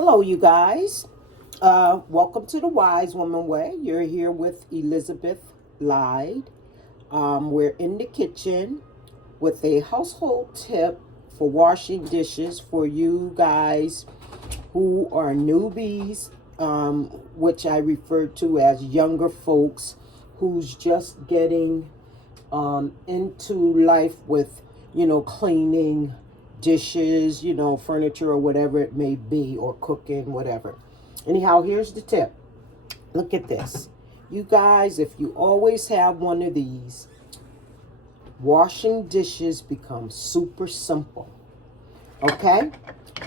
Hello, you guys. Welcome to the Wise Woman Way. You're here with Elizabeth Lyde. We're in the kitchen with a household tip for washing dishes for you guys who are newbies, which I refer to as younger folks who's just getting into life with, cleaning dishes, furniture or whatever it may be, or cooking, whatever. Anyhow, here's the tip. Look at this. You guys, if you always have one of these, washing dishes becomes super simple. Okay?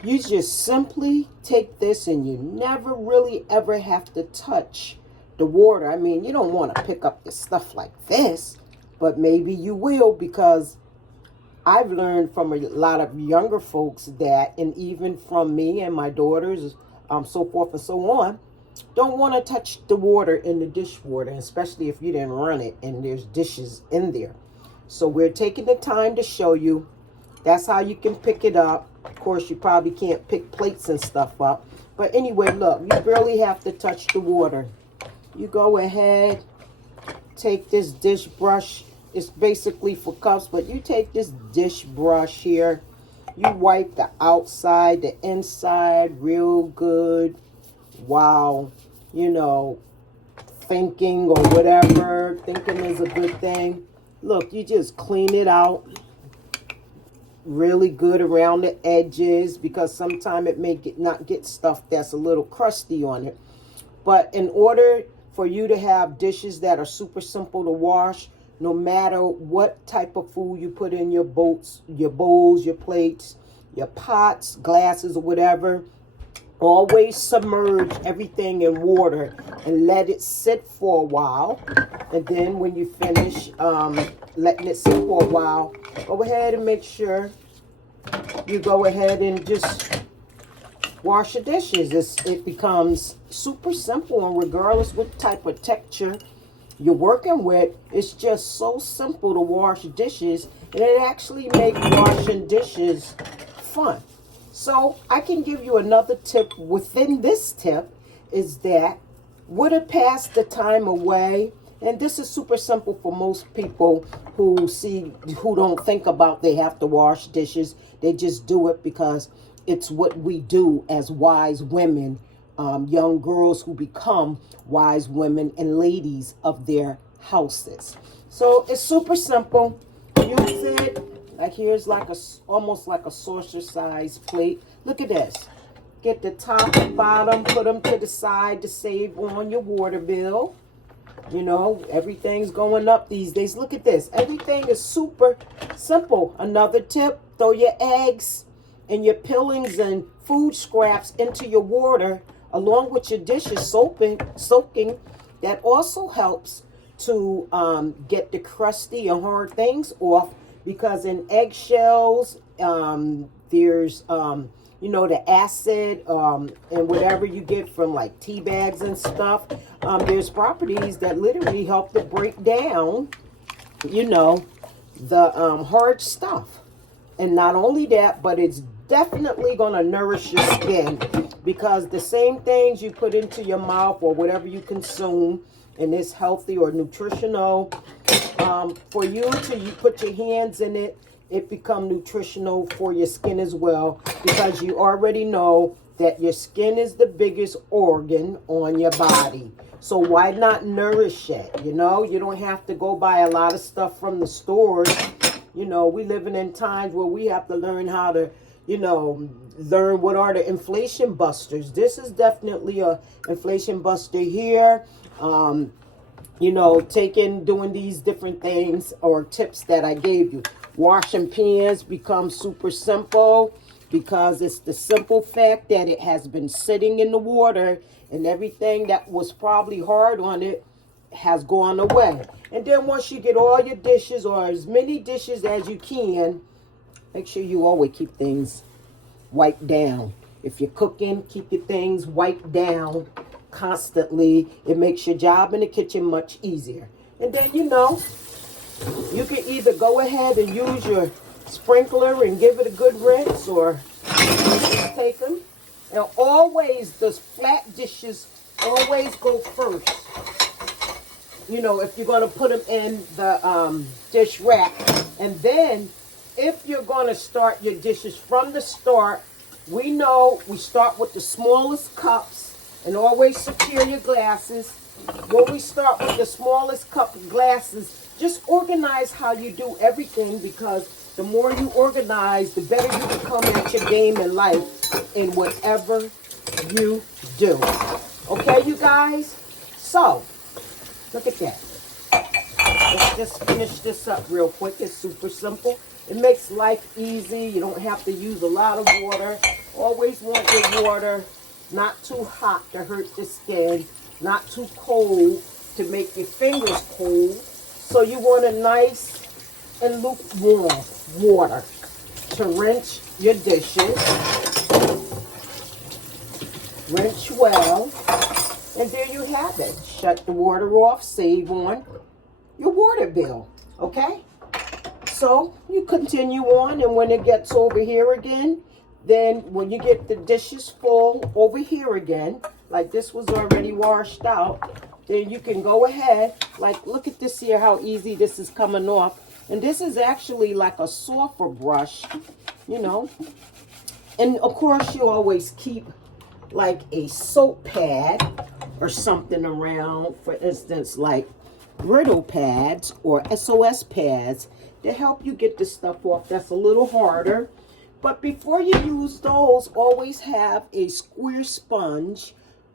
You just simply take this and you never really ever have to touch the water. I mean, you don't want to pick up the stuff like this, but maybe you will, because I've learned from a lot of younger folks that, and even from me and my daughters, so forth and so on, don't want to touch the water in the dishwater, especially if you didn't run it and there's dishes in there. So we're taking the time to show you. That's how you can pick it up. Of course, you probably can't pick plates and stuff up. But anyway, look, you barely have to touch the water. You go ahead, take this dish brush. It's basically for cups, but you take this dish brush here. You wipe the outside, the inside real good while, thinking or whatever. Thinking is a good thing. Look, you just clean it out really good around the edges, because sometimes it may not get stuff that's a little crusty on it. But in order for you to have dishes that are super simple to wash, no matter what type of food you put in your bowls, your plates, your pots, glasses, or whatever, always submerge everything in water and let it sit for a while. And then when you finish letting it sit for a while, go ahead and make sure you go ahead and just wash the dishes. It becomes super simple, and regardless what type of texture you're working with, it's just so simple to wash dishes, and it actually makes washing dishes fun. So I can give you another tip within this tip, is that would it pass the time away? And this is super simple for most people who don't think about they have to wash dishes. They just do it because it's what we do as wise women, young girls who become wise women and ladies of their houses. So it's super simple. Use it. Like here's almost like a saucer size plate. Look at this. Get the top and bottom, put them to the side to save on your water bill. Everything's going up these days. Look at this. Everything is super simple. Another tip, throw your eggs and your peelings and food scraps into your water along with your dishes soaking. That also helps to get the crusty and hard things off, because in eggshells, there's the acid and whatever you get from like tea bags and stuff. There's properties that literally help to break down, the hard stuff. And not only that, but it's definitely going to nourish your skin, because the same things you put into your mouth or whatever you consume, and it's healthy or nutritional, for you put your hands in it, it become nutritional for your skin as well, because you already know that your skin is the biggest organ on your body. So why not nourish it? You don't have to go buy a lot of stuff from the stores. We living in times where we have to learn how to, learn what are the inflation busters. This is definitely a inflation buster here. Doing these different things or tips that I gave you. Washing pans becomes super simple, because it's the simple fact that it has been sitting in the water, and everything that was probably hard on it has gone away. And then once you get all your dishes, or as many dishes as you can, make sure you always keep things wiped down. If you're cooking, keep your things wiped down constantly. It makes your job in the kitchen much easier. And then you can either go ahead and use your sprinkler and give it a good rinse, or just take them And always, the flat dishes always go first. You know, if you're going to put them in the dish rack. And then, if you're going to start your dishes from the start, we know we start with the smallest cups. And always secure your glasses. When we start with the smallest cup of glasses, just organize how you do everything, because the more you organize, the better you become at your game in life in whatever you do. Okay, you guys? So, look at that. Let's just finish this up real quick. It's super simple. It makes life easy. You don't have to use a lot of water. Always want your water not too hot to hurt the skin, not too cold to make your fingers cold. So you want a nice and lukewarm water to rinse your dishes. Rinse well. And there you have it. Shut the water off. Save on your water bill. Okay? So you continue on, and when it gets over here again, then when you get the dishes full over here again, like this was already washed out, then you can go ahead, like look at this here, how easy this is coming off. And this is actually like a softer brush, you know. And of course you always keep like a soap pad or something around, for instance, like brittle pads or SOS pads to help you get the stuff off that's a little harder. But before you use those, always have a square sponge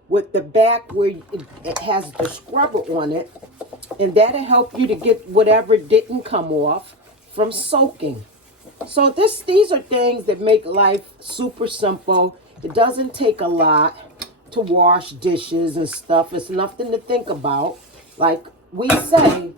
with the back where it has the scrubber on it. And that'll help you to get whatever didn't come off from soaking. So these are things that make life super simple. It doesn't take a lot to wash dishes and stuff. It's nothing to think about. Like we say,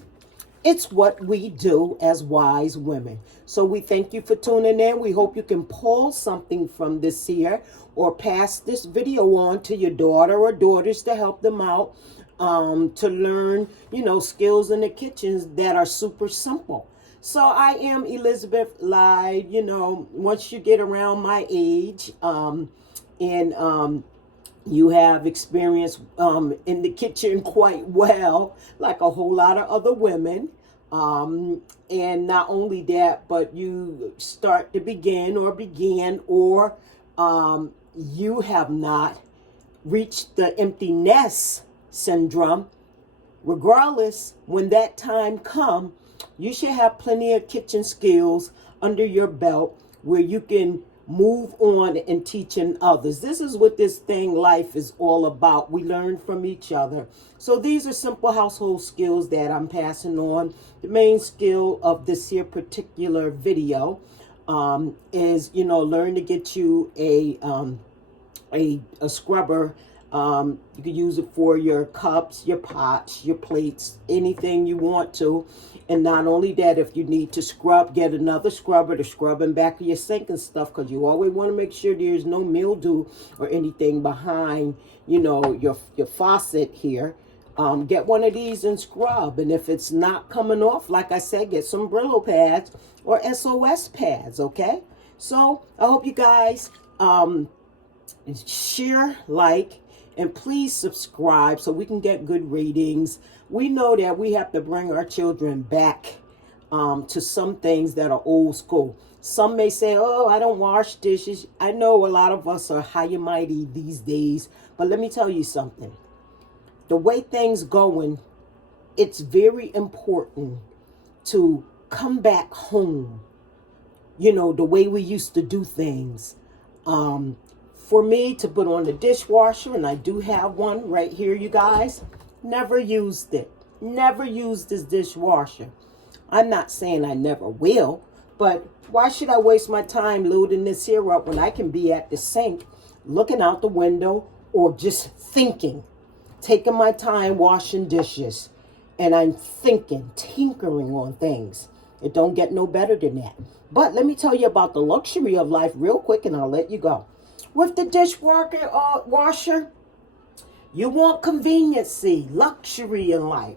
it's what we do as wise women. So we thank you for tuning in. We hope you can pull something from this here or pass this video on to your daughter or daughters to help them out to learn, you know, skills in the kitchens that are super simple. So I am Elizabeth Lyde. You know, once you get around my age you have experience in the kitchen quite well, like a whole lot of other women. And not only that, but you start to began or you have not reached the empty nest syndrome. Regardless, when that time comes, you should have plenty of kitchen skills under your belt where you can move on and teaching others. This is what this thing life is all about. We learn from each other. So these are simple household skills that I'm passing on. The main skill of this here particular video is, you know, learn to get you a scrubber. You can use it for your cups, your pots, your plates, anything you want to. And not only that, if you need to scrub, get another scrubber to scrub in back of your sink and stuff, because you always want to make sure there's no mildew or anything behind, you know, your faucet here. Get one of these and scrub. And if it's not coming off, like I said, get some Brillo pads or SOS pads, okay? So I hope you guys share, like, and please subscribe so we can get good ratings. We know that we have to bring our children back to some things that are old school. Some may say, oh, I don't wash dishes. I know a lot of us are high and mighty these days. But let me tell you something. The way things going, it's very important to come back home. You know, the way we used to do things. For me to put on the dishwasher, and I do have one right here, you guys, never used it. Never used this dishwasher. I'm not saying I never will, but why should I waste my time loading this here up when I can be at the sink, looking out the window, or just thinking, taking my time washing dishes, and I'm thinking, tinkering on things. It don't get no better than that. But let me tell you about the luxury of life real quick, and I'll let you go. With the dishwasher, you want conveniency, luxury in life.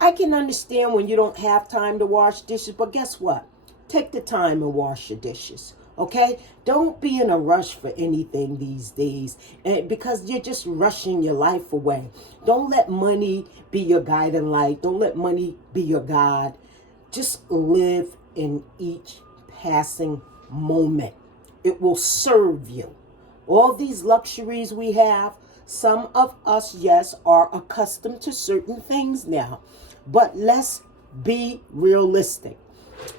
I can understand when you don't have time to wash dishes, but guess what? Take the time and wash your dishes. Okay? Don't be in a rush for anything these days, and because you're just rushing your life away. Don't let money be your guiding light. Don't let money be your God. Just live in each passing moment. It will serve you. All these luxuries we have, some of us, yes, are accustomed to certain things now. But let's be realistic.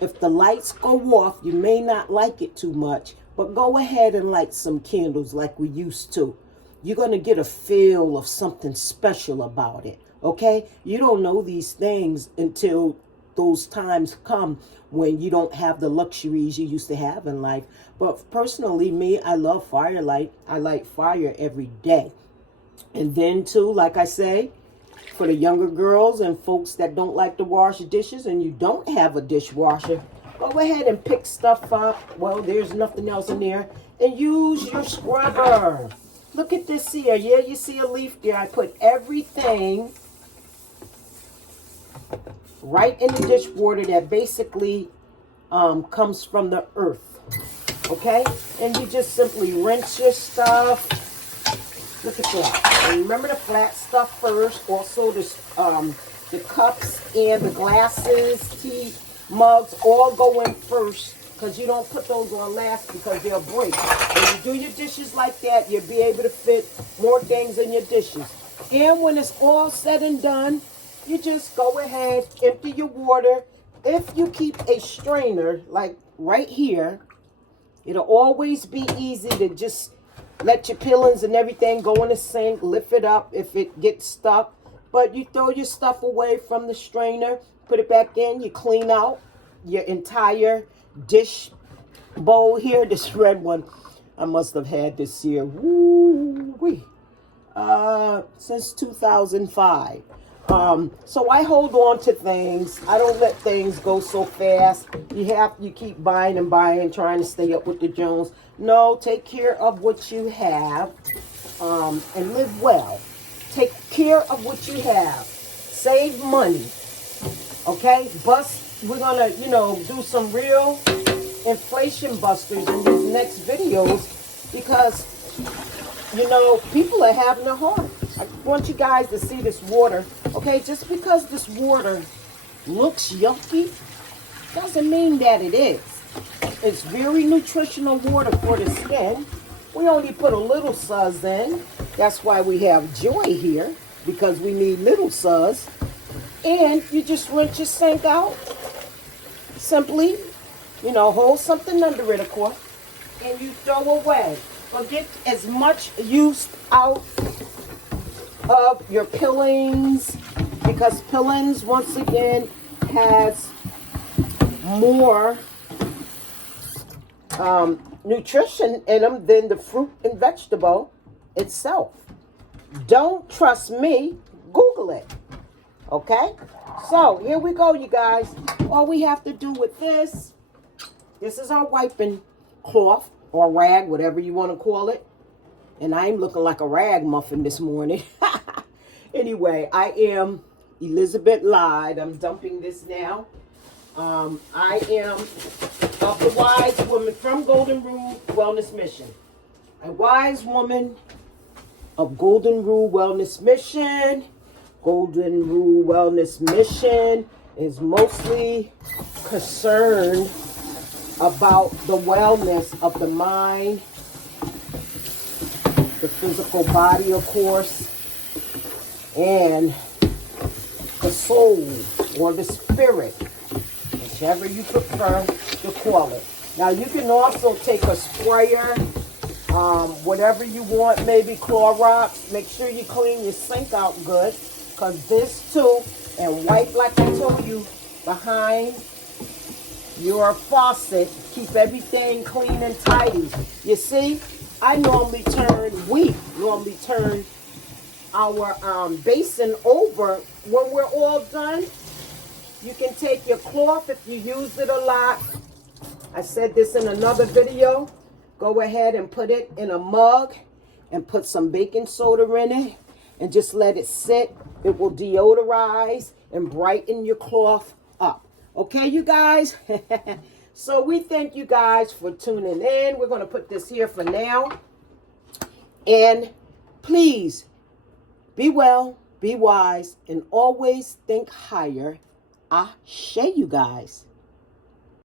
If the lights go off, you may not like it too much, but go ahead and light some candles like we used to. You're going to get a feel of something special about it, okay? You don't know these things until those times come when you don't have the luxuries you used to have in life. But personally, me, I love firelight. I light fire every day. And then too, like I say, for the younger girls and folks that don't like to wash dishes and you don't have a dishwasher, go ahead and pick stuff up. Well, there's nothing else in there. And use your scrubber. Look at this here. Yeah, you see a leaf there. I put everything right in the dishwater that basically comes from the earth. Okay? And you just simply rinse your stuff. Look at that. And remember the flat stuff first. Also the cups and the glasses, tea mugs, all go in first, because you don't put those on last because they'll break. When you do your dishes like that, you'll be able to fit more things in your dishes. And when it's all said and done, you just go ahead, empty your water. If you keep a strainer, like right here, it'll always be easy to just let your peelings and everything go in the sink, lift it up if it gets stuck. But you throw your stuff away from the strainer, put it back in, you clean out your entire dish bowl here. This red one, I must have had this here, since 2005. So I hold on to things. I don't let things go so fast. You keep buying and buying, trying to stay up with the Jones. No, take care of what you have, and live well. Take care of what you have. Save money. Okay? We're gonna, do some real inflation busters in these next videos, because, people are having a heart. I want you guys to see this water. Okay, just because this water looks yucky doesn't mean that it is. It's very nutritional water for the skin. We only put a little suds in. That's why we have Joy here, because we need little suds. And you just rinse your sink out. Simply, hold something under it, of course, and you throw away. But get as much use out of your peelings, because peelings, once again, has more nutrition in them than the fruit and vegetable itself. Don't trust me, Google it. Okay? So here we go, you guys. All we have to do with this is our wiping cloth or rag, whatever you want to call it. And I'm looking like a rag muffin this morning. Anyway, I am Elizabeth Lyde. I'm dumping this now. I am of the wise woman from Golden Rule Wellness Mission. A wise woman of Golden Rule Wellness Mission. Golden Rule Wellness Mission is mostly concerned about the wellness of the mind, the physical body, of course, and the soul or the spirit, whichever you prefer to call it. Now, you can also take a sprayer, whatever you want, maybe Clorox. Make sure you clean your sink out good, because this too, and wipe like I told you behind your faucet. Keep everything clean and tidy. You see, we normally turn our basin over when we're all done. You can take your cloth if you use it a lot. I said this in another video. Go ahead and put it in a mug and put some baking soda in it and just let it sit. It will deodorize and brighten your cloth up. Okay, you guys? So we thank you guys for tuning in. We're going to put this here for now. And please be well, be wise, and always think higher. Ashe, you guys.